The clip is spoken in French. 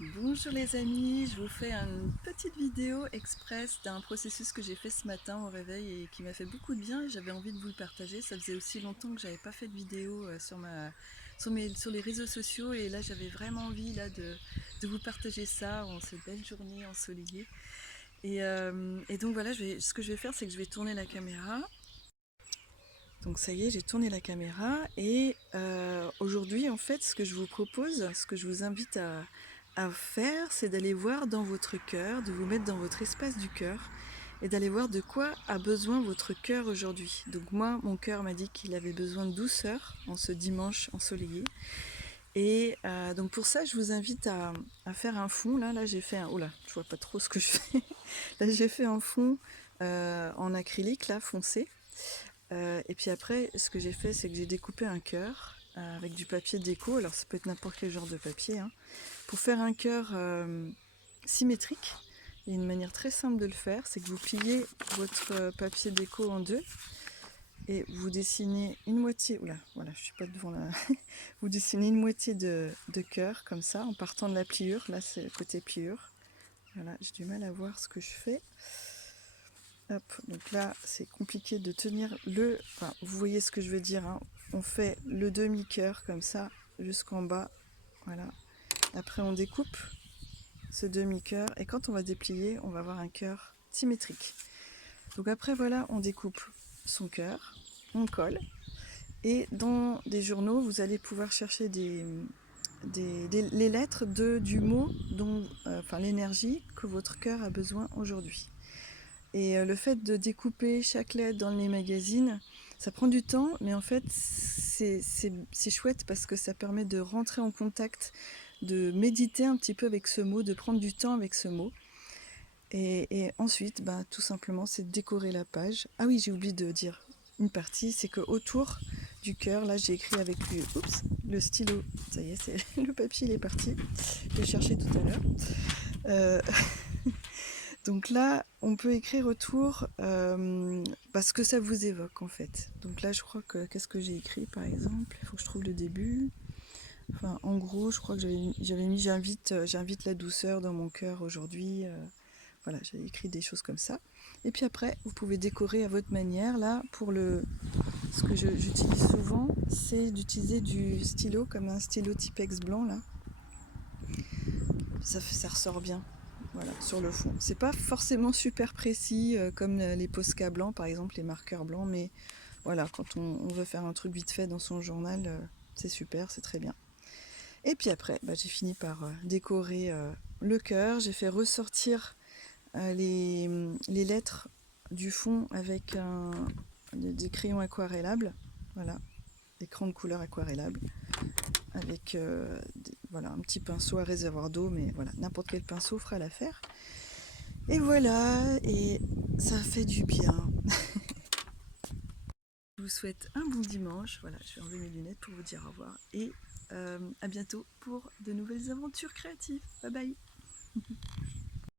Bonjour les amis, je vous fais une petite vidéo express d'un processus que j'ai fait ce matin au réveil et qui m'a fait beaucoup de bien et j'avais envie de vous le partager. Ça faisait aussi longtemps que j'avais pas fait de vidéo sur les réseaux sociaux et là j'avais vraiment envie de vous partager ça en cette belle journée ensoleillée. Et donc voilà, ce que je vais faire, c'est que je vais tourner la caméra. Donc ça y est, j'ai tourné la caméra et aujourd'hui en fait ce que je vous propose, ce que je vous invite à faire, c'est d'aller voir dans votre cœur, de vous mettre dans votre espace du cœur et d'aller voir de quoi a besoin votre cœur aujourd'hui. Donc moi, mon cœur m'a dit qu'il avait besoin de douceur en ce dimanche ensoleillé. Et donc pour ça, je vous invite à faire un fond. Là j'ai fait un... Oula, je vois pas trop ce que je fais. Là j'ai fait un fond en acrylique, là, foncé. Et puis après, ce que j'ai fait, c'est que j'ai découpé un cœur avec du papier déco. Alors ça peut être n'importe quel genre de papier, hein. Pour faire un cœur symétrique, il y a une manière très simple de le faire, c'est que vous pliez votre papier déco en deux et vous dessinez une moitié. Oula, voilà, je suis pas devant la. Vous dessinez une moitié de cœur comme ça, en partant de la pliure. Là, c'est le côté pliure. Voilà, j'ai du mal à voir ce que je fais. Hop, donc là, c'est compliqué de tenir le... Enfin, vous voyez ce que je veux dire, hein. On fait le demi-cœur comme ça, jusqu'en bas. Voilà. Après, on découpe ce demi-cœur. Et quand on va déplier, on va avoir un cœur symétrique. Donc après, voilà, on découpe son cœur, on colle. Et dans des journaux, vous allez pouvoir chercher les lettres du mot, enfin l'énergie que votre cœur a besoin aujourd'hui. Et le fait de découper chaque lettre dans les magazines, ça prend du temps, mais en fait, c'est chouette parce que ça permet de rentrer en contact, de méditer un petit peu avec ce mot, de prendre du temps avec ce mot. Et ensuite, bah, tout simplement, c'est de décorer la page. Ah oui, j'ai oublié de dire une partie, c'est qu'autour du cœur, là, j'ai écrit avec le stylo. Ça y est, le papier, il est parti. Je l'ai cherché tout à l'heure. Euh, Donc là, on peut écrire autour ce que ça vous évoque en fait. Donc là, je crois que qu'est-ce que j'ai écrit par exemple? Il faut que je trouve le début. Enfin, en gros, je crois que j'avais mis j'invite la douceur dans mon cœur aujourd'hui. Voilà, j'avais écrit des choses comme ça. Et puis après, vous pouvez décorer à votre manière. Là, ce que j'utilise souvent, c'est d'utiliser du stylo comme un stylo Tipex blanc là. Ça ressort bien. Voilà, sur le fond. C'est pas forcément super précis comme les Posca blancs, par exemple, les marqueurs blancs, mais voilà, quand on veut faire un truc vite fait dans son journal, c'est super, c'est très bien. Et puis après, bah, j'ai fini par décorer le cœur. J'ai fait ressortir les lettres du fond avec des crayons aquarellables. Voilà, des crayons de couleur aquarellables avec voilà, un petit pinceau à réservoir d'eau, mais voilà, n'importe quel pinceau fera l'affaire. Et voilà, et ça fait du bien. Je vous souhaite un bon dimanche. Voilà, je vais enlever mes lunettes pour vous dire au revoir. Et à bientôt pour de nouvelles aventures créatives. Bye bye.